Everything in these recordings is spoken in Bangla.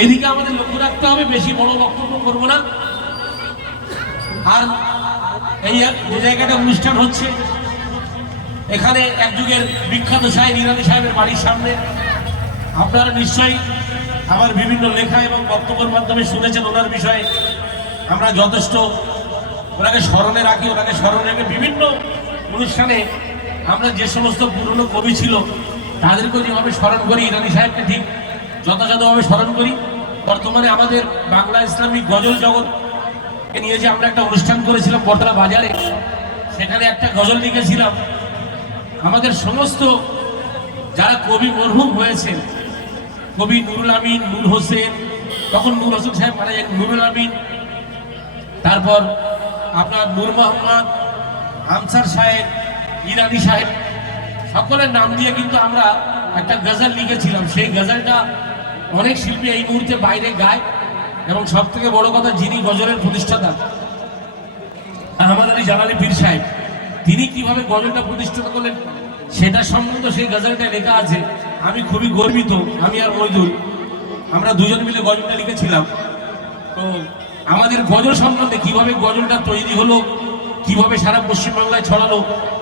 এইদিকে আমাদের লক্ষ্য রাখতে হবে, বেশি বড় বক্তব্য করব না। আর এই যে জায়গাটা অনুষ্ঠান হচ্ছে, এখানে এক যুগের বিখ্যাত সাহেব ইরানি সাহেবের বাড়ির সামনে। আপনারা নিশ্চয়ই আমার বিভিন্ন লেখা এবং বক্তব্যের মাধ্যমে শুনেছেন ওনার বিষয়ে। আমরা যথেষ্ট ওনাকে স্মরণে রাখি, ওনাকে স্মরণে রেখে বিভিন্ন অনুষ্ঠানে আমরা যে সমস্ত পুরনো কবি ছিল তাদেরকেও যেভাবে স্মরণ করি, ইরানি সাহেবকে ঠিক যথাযথভাবে স্মরণ করি। বর্তমানে আমাদের বাংলা ইসলামিক গজল জগৎকে নিয়ে যে আমরা একটা অনুষ্ঠান করেছিলাম বটতলা বাজারে, সেখানে একটা গজল লিখেছিলাম। আমাদের সমস্ত যারা কবি মরহুম হয়েছেন, কবি নুরুল আমিন, নূর হোসেন, তখন নূর হোসেন সাহেব মারা যান, নুরুল আমিন, তারপর আপনার নূর মোহাম্মদ, আনসার সাহেব, ইরানি সাহেব, সকলের নাম দিয়ে কিন্তু আমরা একটা গজল লিখেছিলাম। সেই গজলটা অনেক শিল্পী এই মুহূর্তে বাইরে গায়, এবং সব থেকে বড় কথা যিনি গজলের প্রতিষ্ঠাতা আহমদ আলী জালালি পীর সাহেব, তিনি কিভাবে গজলটা প্রতিষ্ঠা করলেন সেটা সম্বন্ধে সেই গজলটা লেখা আছে। আমি খুবই গর্বিত, আমি আর মইদুল আমরা দুজন মিলে গজলটা লিখেছিলাম। তো আমাদের গজল সম্বন্ধে কিভাবে গজলটা তৈরি হলো, কিভাবে সারা পশ্চিমবাংলায় ছড়ালো,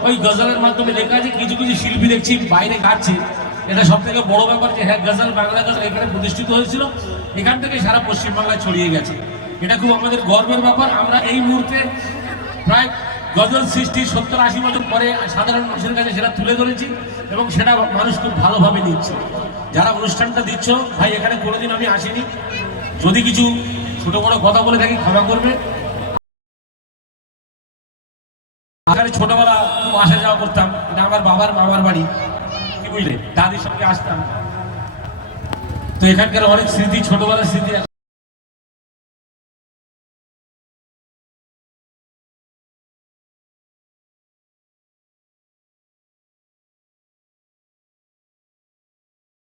ওই গজলের মাধ্যমে লেখা আছে। কিছু কিছু শিল্পী দেখছি বাইরে গাচ্ছে, এটা সব থেকে বড় ব্যাপার যে হ্যাঁ গজল, বাংলা গজল এখানে প্রতিষ্ঠিত হয়েছিল, এখান থেকে সারা পশ্চিমবাংলায় ছড়িয়ে গেছে। এটা খুব আমাদের গর্বের ব্যাপার। আমরা এই মুহূর্তে প্রায় গজল সৃষ্টি 70-80 বছর পরে সাধারণ মানুষের কাছে সেটা তুলে ধরেছি, এবং সেটা মানুষ খুব ভালোভাবে নিচ্ছে। যারা অনুষ্ঠানটা দিচ্ছ ভাই, এখানে কোনোদিন আমি আসিনি, যদি কিছু ছোট বড় কথা বলে থাকি ক্ষমা করবে। এখানে ছোটবেলা খুব আসা যাওয়া করতাম, এটা আমার বাবার মামার বাড়ি, কি বুঝলে, দাদির সঙ্গে আসতাম। তো এখানকার অনেক স্মৃতি, ছোটবেলার স্মৃতি।